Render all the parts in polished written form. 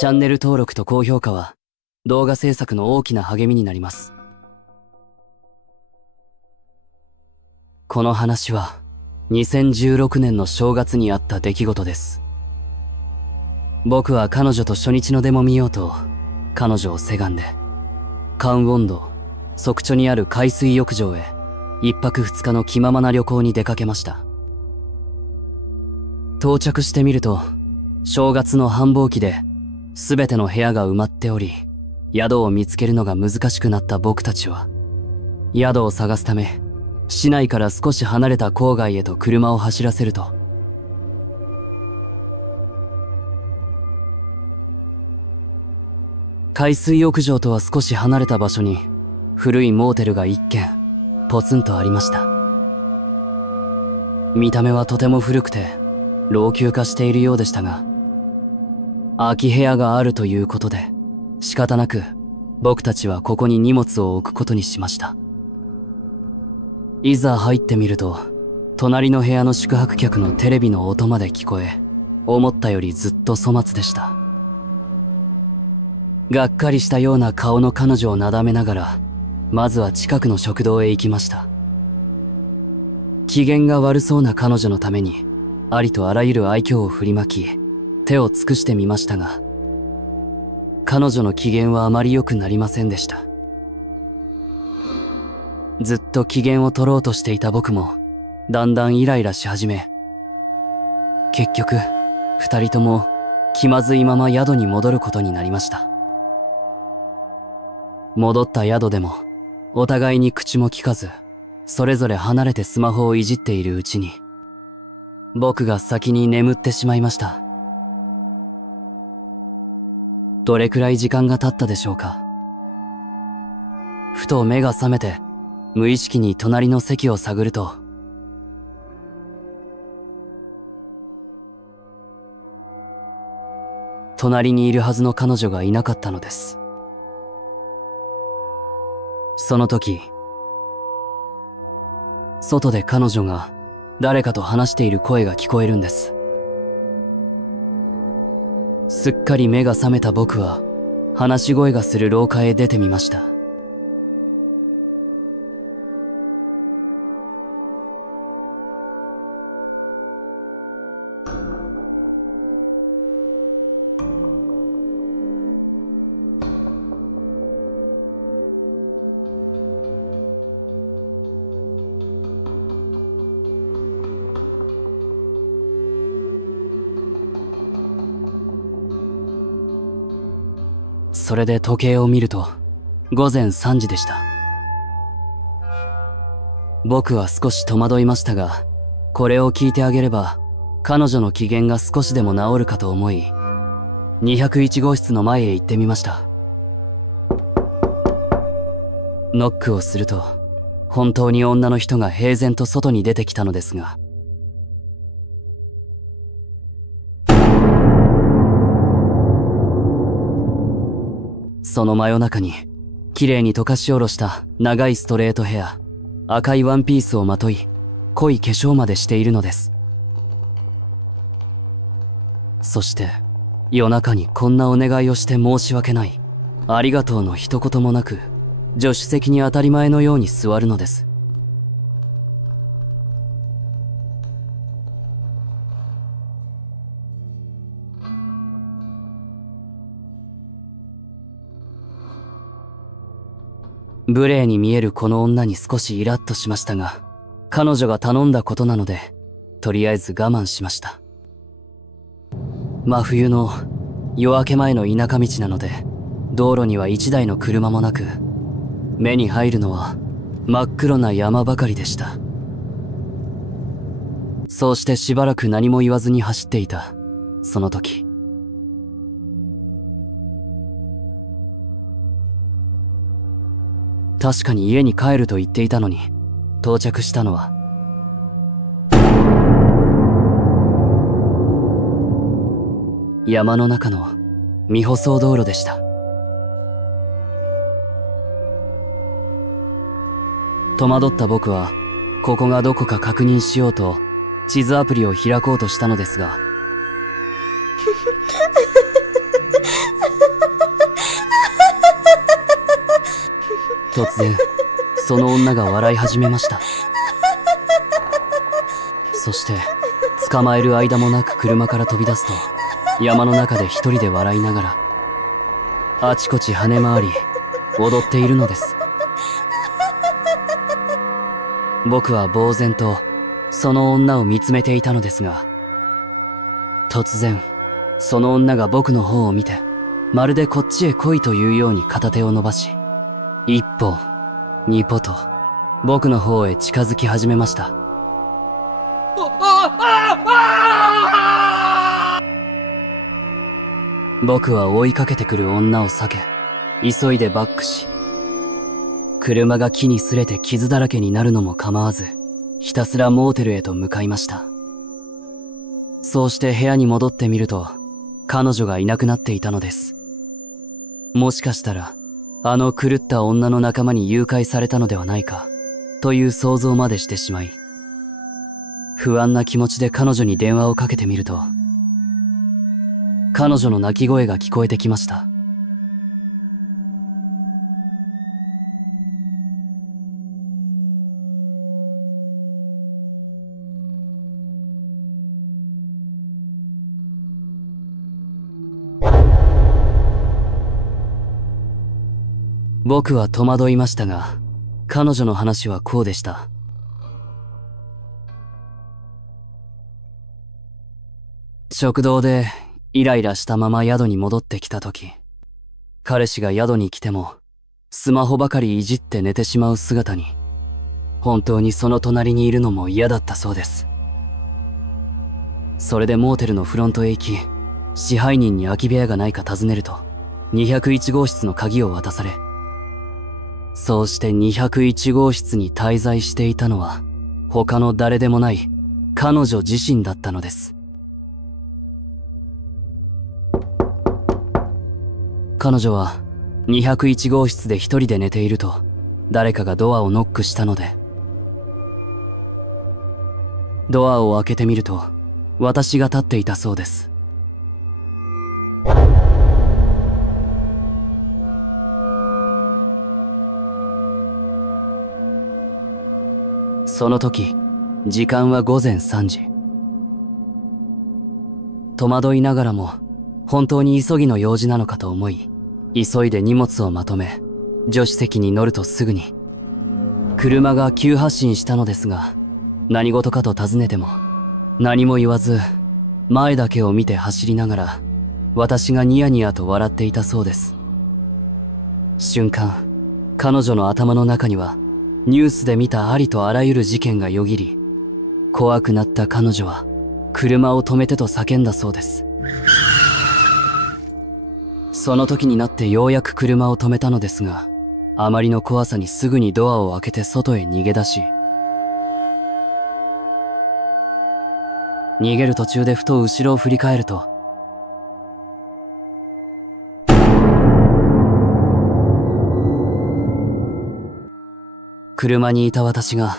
チャンネル登録と高評価は動画制作の大きな励みになります。この話は2016年の正月にあった出来事です。僕は彼女と初日の出も見ようと彼女をせがんでカンウォン道ソクチョにある海水浴場へ一泊二日の気ままな旅行に出かけました。到着してみると正月の繁忙期で全ての部屋が埋まっており、宿を見つけるのが難しくなった僕たちは宿を探すため市内から少し離れた郊外へと車を走らせると、海水浴場とは少し離れた場所に古いモーテルが一軒ポツンとありました。見た目はとても古くて老朽化しているようでしたが、空き部屋があるということで仕方なく僕たちはここに荷物を置くことにしました。いざ入ってみると隣の部屋の宿泊客のテレビの音まで聞こえ、思ったよりずっと粗末でした。がっかりしたような顔の彼女をなだめながらまずは近くの食堂へ行きました。機嫌が悪そうな彼女のためにありとあらゆる愛嬌を振りまき手を尽くしてみましたが、彼女の機嫌はあまり良くなりませんでした。ずっと機嫌を取ろうとしていた僕もだんだんイライラし始め、結局二人とも気まずいまま宿に戻ることになりました。戻った宿でもお互いに口も聞かずそれぞれ離れてスマホをいじっているうちに僕が先に眠ってしまいました。どれくらい時間が経ったでしょうか。ふと目が覚めて無意識に隣の席を探ると、隣にいるはずの彼女がいなかったのです。その時外で彼女が誰かと話している声が聞こえるんです。すっかり目が覚めた僕は話し声がする廊下へ出てみました。それで時計を見ると午前3時でした。僕は少し戸惑いましたが、これを聞いてあげれば彼女の機嫌が少しでも治るかと思い201号室の前へ行ってみました。ノックをすると本当に女の人が平然と外に出てきたのですが、その真夜中に綺麗に溶かしおろした長いストレートヘア、赤いワンピースをまとい濃い化粧までしているのです。そして夜中にこんなお願いをして申し訳ない、ありがとうの一言もなく助手席に当たり前のように座るのです。無礼に見えるこの女に少しイラッとしましたが、彼女が頼んだことなのでとりあえず我慢しました。真冬の夜明け前の田舎道なので道路には一台の車もなく、目に入るのは真っ黒な山ばかりでした。そうしてしばらく何も言わずに走っていたその時、確かに家に帰ると言っていたのに到着したのは山の中の未舗装道路でした。戸惑った僕はここがどこか確認しようと地図アプリを開こうとしたのですが突然その女が笑い始めました。そして捕まえる間もなく車から飛び出すと、山の中で一人で笑いながらあちこち跳ね回り踊っているのです。僕は呆然とその女を見つめていたのですが、突然その女が僕の方を見て、まるでこっちへ来いというように片手を伸ばし、一歩二歩と僕の方へ近づき始めました。僕は追いかけてくる女を避け、急いでバックし、車が木に擦れて傷だらけになるのも構わず、ひたすらモーテルへと向かいました。そうして部屋に戻ってみると、彼女がいなくなっていたのです。もしかしたらあの狂った女の仲間に誘拐されたのではないかという想像までしてしまい、不安な気持ちで彼女に電話をかけてみると、彼女の泣き声が聞こえてきました。僕は戸惑いましたが、彼女の話はこうでした。食堂でイライラしたまま宿に戻ってきた時、彼氏が宿に来てもスマホばかりいじって寝てしまう姿に、本当にその隣にいるのも嫌だったそうです。それでモーテルのフロントへ行き、支配人に空き部屋がないか尋ねると、201号室の鍵を渡され、そうして201号室に滞在していたのは他の誰でもない彼女自身だったのです。彼女は201号室で一人で寝ていると、誰かがドアをノックしたので、ドアを開けてみると私が立っていたそうです。その時、時間は午前3時。戸惑いながらも、本当に急ぎの用事なのかと思い、急いで荷物をまとめ、助手席に乗るとすぐに、車が急発進したのですが、何事かと尋ねても、何も言わず、前だけを見て走りながら、私がニヤニヤと笑っていたそうです。瞬間、彼女の頭の中には、ニュースで見たありとあらゆる事件がよぎり、怖くなった彼女は車を止めてと叫んだそうです。その時になってようやく車を止めたのですが、あまりの怖さにすぐにドアを開けて外へ逃げ出し、逃げる途中でふと後ろを振り返ると、車にいた私が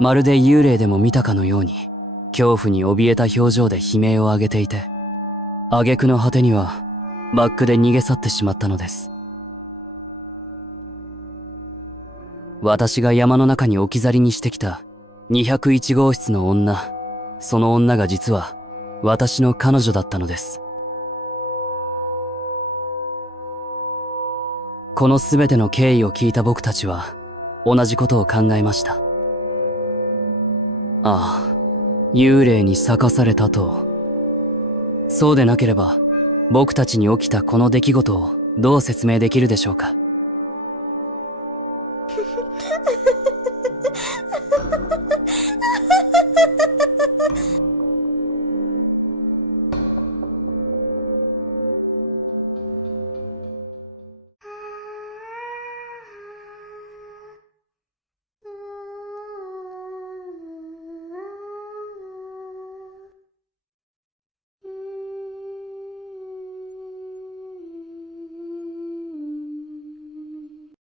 まるで幽霊でも見たかのように恐怖に怯えた表情で悲鳴を上げていて、挙句の果てにはバックで逃げ去ってしまったのです。私が山の中に置き去りにしてきた201号室の女、その女が実は私の彼女だったのです。この全ての経緯を聞いた僕たちは同じことを考えました。ああ、幽霊に咲かされたと。そうでなければ僕たちに起きたこの出来事をどう説明できるでしょうか。